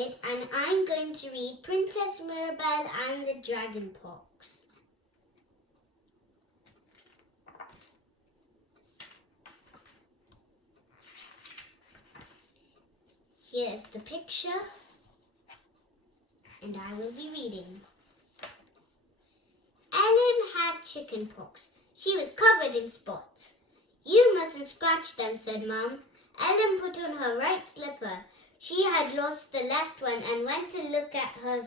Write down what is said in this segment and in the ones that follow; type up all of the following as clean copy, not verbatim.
Mohammed, and I'm going to read Princess Mirabelle and the Dragon Pox. Here's the picture, and I will be reading. Ellen had chicken pox. She was covered in spots. You mustn't scratch them, said Mum. Ellen put on her right slipper. She had lost the left one and went to look at her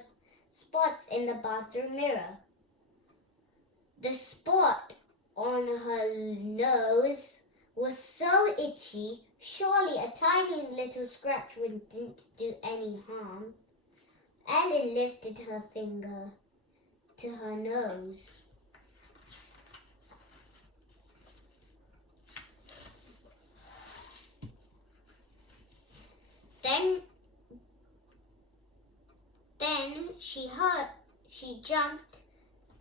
spots in the bathroom mirror. The spot on her nose was so itchy, surely a tiny little scratch wouldn't do any harm. Ellen lifted her finger to her nose. Then she jumped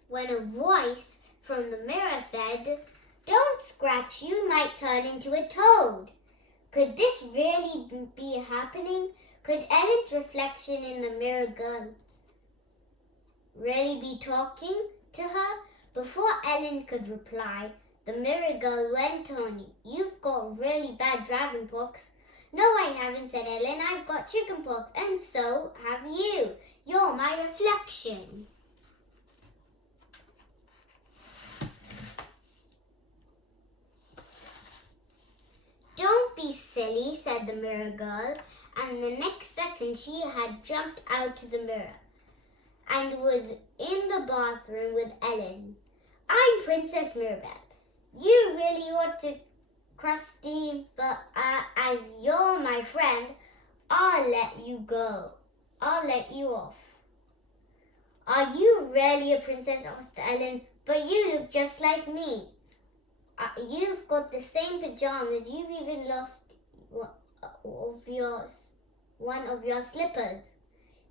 when a voice from the mirror said, "Don't scratch, you might turn into a toad." Could this really be happening? Could Ellen's reflection in the mirror girl really be talking to her? Before Ellen could reply, the mirror girl went on, "You've got really bad dragon pox." "No, I haven't," said Ellen. "I've got chicken pox, and so have you. You're my reflection." "Don't be silly," said the mirror girl, and the next second she had jumped out of the mirror and was in the bathroom with Ellen. "I'm Princess Mirabelle. You really ought to, Krusty, but as you're my friend, I'll let you go. I'll let you off." "Are you really a princess?" asked Ellen. "But you look just like me. You've got the same pajamas. You've even lost one of your slippers.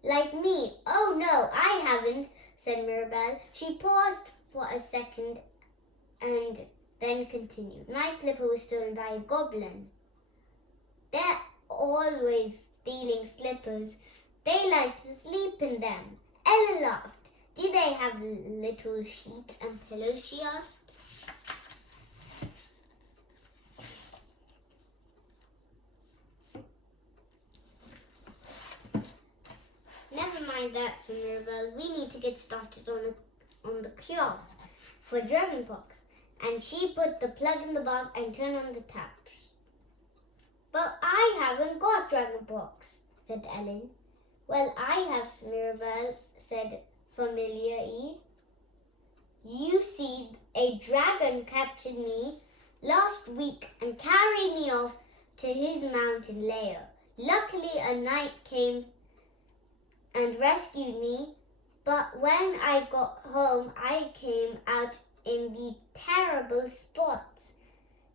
Like me." "Oh no, I haven't," said Mirabelle. She paused for a second and then continued. "My slipper was stolen by a goblin. They're always stealing slippers. They like to sleep in them." Ellen laughed. "Do they have little sheets and pillows?" she asked. "Never mind that," said Mirabelle. "We need to get started on the cure for dragon pox." And she put the plug in the bath and turned on the taps. "But I haven't got dragon pox," said Ellen. "Well, I have," Mirabelle said familiarly. "You see, a dragon captured me last week and carried me off to his mountain lair. Luckily, a knight came and rescued me, but when I got home, I came out in the terrible spots."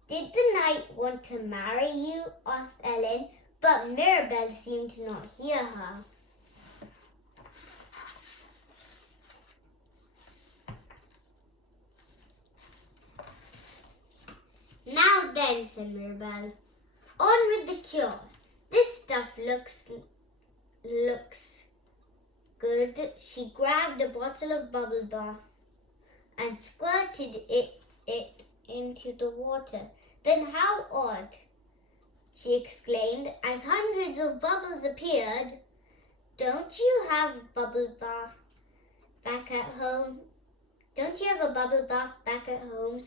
"Did the knight want to marry you?" asked Ellen, but Mirabelle seemed to not hear her. "Now then," said Mirabelle, "on with the cure. This stuff looks good." She grabbed a bottle of bubble bath and squirted it into the water. "Then how odd," she exclaimed, as hundreds of bubbles appeared. "Don't you have a bubble bath back at home?" "Don't you have a bubble bath back at home?"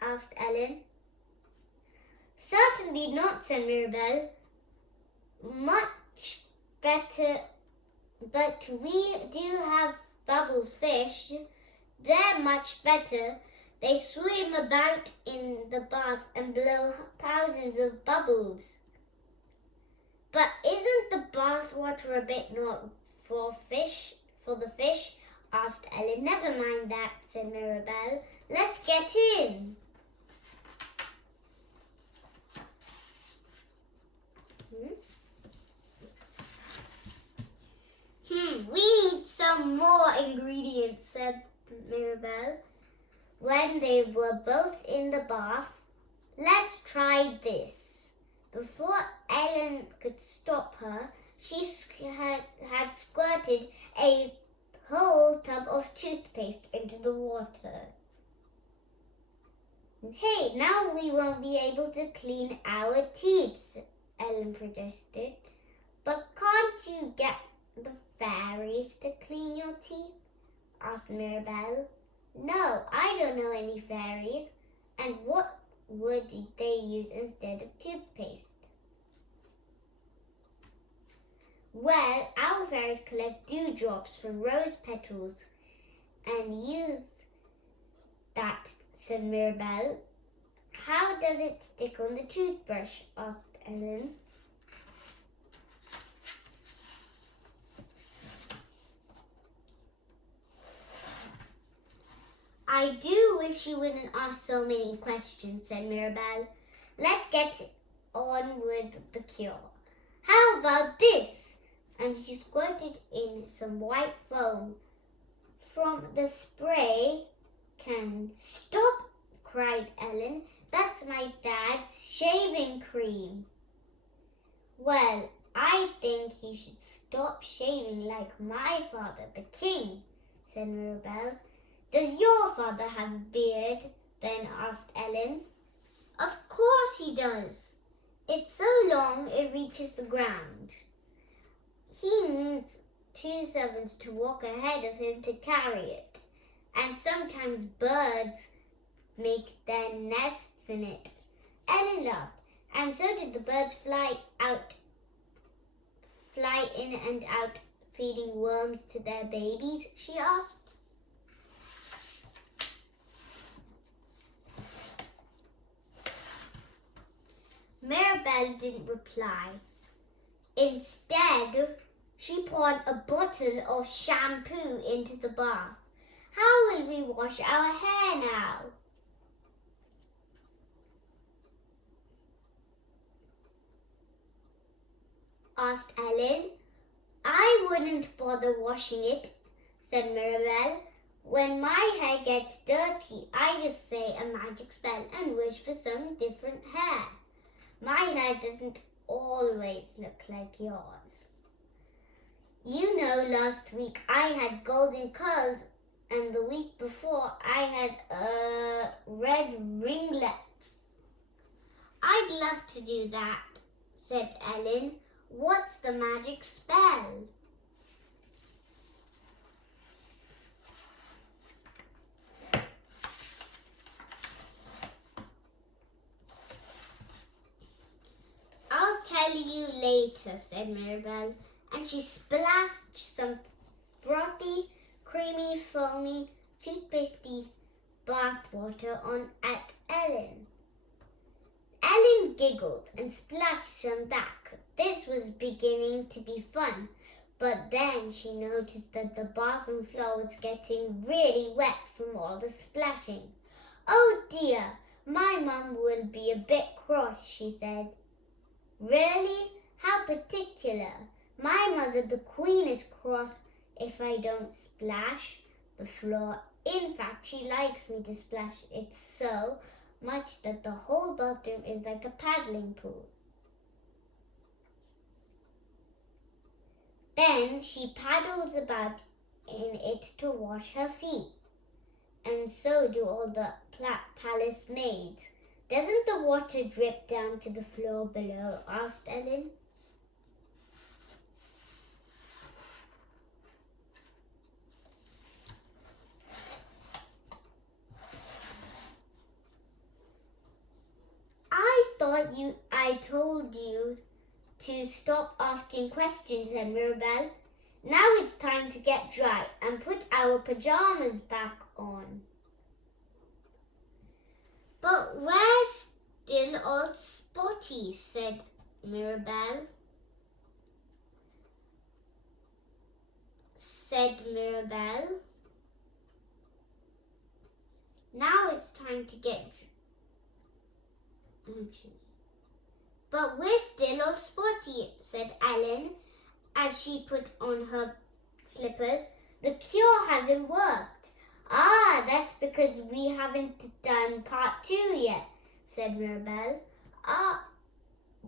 asked Ellen. "Certainly not," said Mirabelle. "Much better, but we do have bubble fish. They're much better. They swim about in the bath and blow thousands of bubbles." "But isn't the bath water a bit not for the fish?" asked Ellen. "Never mind that," said Mirabelle. "Let's get in." "We need some more ingredients," said Mirabelle when they were both in the bath. "Let's try this." Before Ellen could stop her, She had squirted a whole tub of toothpaste into the water. Hey, now we won't be able to clean our teeth, Ellen protested. But can't you get the fairies to clean your teeth? Asked Mirabelle. No, I don't know any fairies. And what would they use instead of toothpaste? Well, our fairies collect dewdrops from rose petals and use that, said Mirabelle. How does it stick on the toothbrush? Asked Ellen. I do wish you wouldn't ask so many questions, said Mirabelle. Let's get on with the cure. How about this? And she squirted in some white foam from the spray can. Stop, cried Ellen. That's my dad's shaving cream. Well, I think he should stop shaving like my father, the king, said Mirabelle. Does your father have a beard? Then asked Ellen. Of course he does. It's so long it reaches the ground. He needs 2 servants to walk ahead of him to carry it. And sometimes birds make their nests in it. Ellen laughed. And so did the birds fly in and out, feeding worms to their babies? She asked. Mirabelle didn't reply. Instead, she poured a bottle of shampoo into the bath. How will we wash our hair now? Asked Ellen. I wouldn't bother washing it, said Mirabelle. When my hair gets dirty, I just say a magic spell and wish for some different hair. My hair doesn't always look like yours. You know, last week I had golden curls and the week before I had red ringlets. I'd love to do that, said Ellen. What's the magic spell? I'll tell you later, said Mirabelle, and she splashed some frothy, creamy, foamy, toothpastey bath water on at Ellen. Ellen giggled and splashed some back. This was beginning to be fun, but then she noticed that the bathroom floor was getting really wet from all the splashing. Oh dear, my mum will be a bit cross, she said. Really? How particular. My mother, the Queen, is cross if I don't splash the floor. In fact, she likes me to splash it so much that the whole bathroom is like a paddling pool. Then she paddles about in it to wash her feet. And so do all the palace maids. Doesn't the water drip down to the floor below? Asked Ellen. I told you to stop asking questions, said Mirabelle. Now it's time to get dry and put our pajamas back on. But we're still all spotty, said Mirabelle. Now it's time to get But we're still all spotty, said Ellen as she put on her slippers. The cure hasn't worked. Ah, that's because we haven't done part 2 yet, said Mirabelle.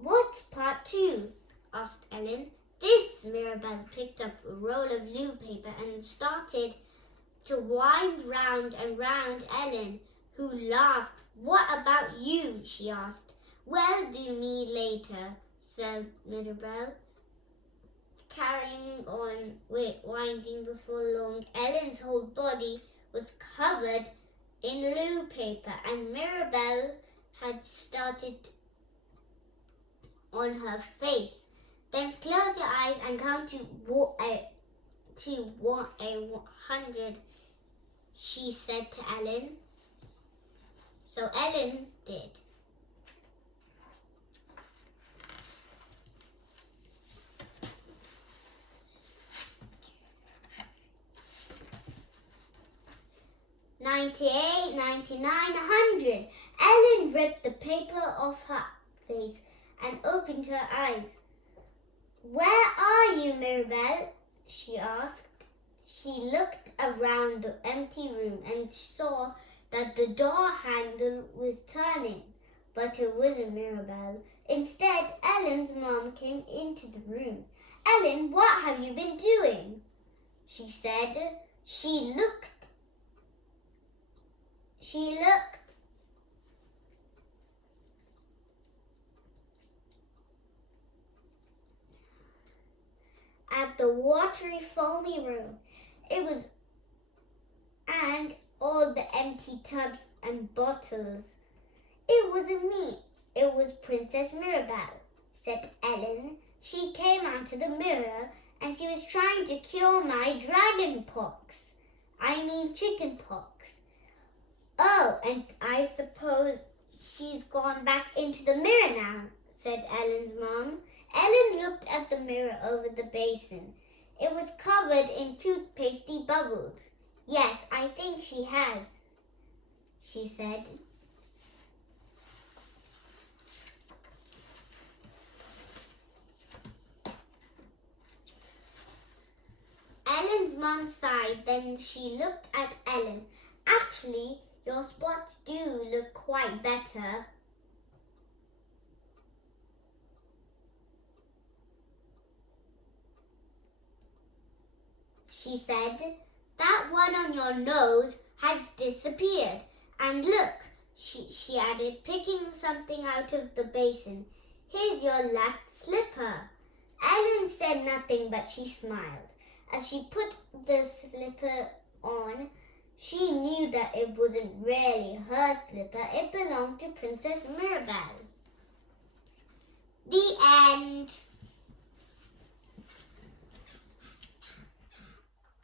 What's part 2? Asked Ellen. This Mirabelle picked up a roll of blue paper and started to wind round and round Ellen, who laughed. "What about you?" she asked. "Well, do me later," said Mirabelle, carrying on with winding. Before long, Ellen's whole body was covered in blue paper, and Mirabelle had started on her face. "Then close your eyes and count to 100, she said to Ellen. So Ellen did. "98, 99, 100. Ellen ripped the paper off her face and opened her eyes. "Where are you, Mirabelle?" she asked. She looked around the empty room and saw that the door handle was turning, but it wasn't Mirabelle. Instead, Ellen's mom came into the room. "Ellen, what have you been doing?" she said. She looked at the watery, foamy room. And all the empty tubs and bottles. "It wasn't me. It was Princess Mirabelle," said Ellen. "She came out of the mirror and she was trying to cure my chicken pox. "Oh, and I suppose she's gone back into the mirror now," said Ellen's mom. Ellen looked at the mirror over the basin. It was covered in toothpastey bubbles. "Yes, I think she has," she said. Ellen's mom sighed. Then she looked at Ellen. "Actually, your spots do look quite better." she said. "That one on your nose has disappeared. And look," she added, picking something out of the basin. "Here's your left slipper." Ellen said nothing, but she smiled. As she put the slipper on, she knew that it wasn't really her slipper. It belonged to Princess Mirabelle. The end.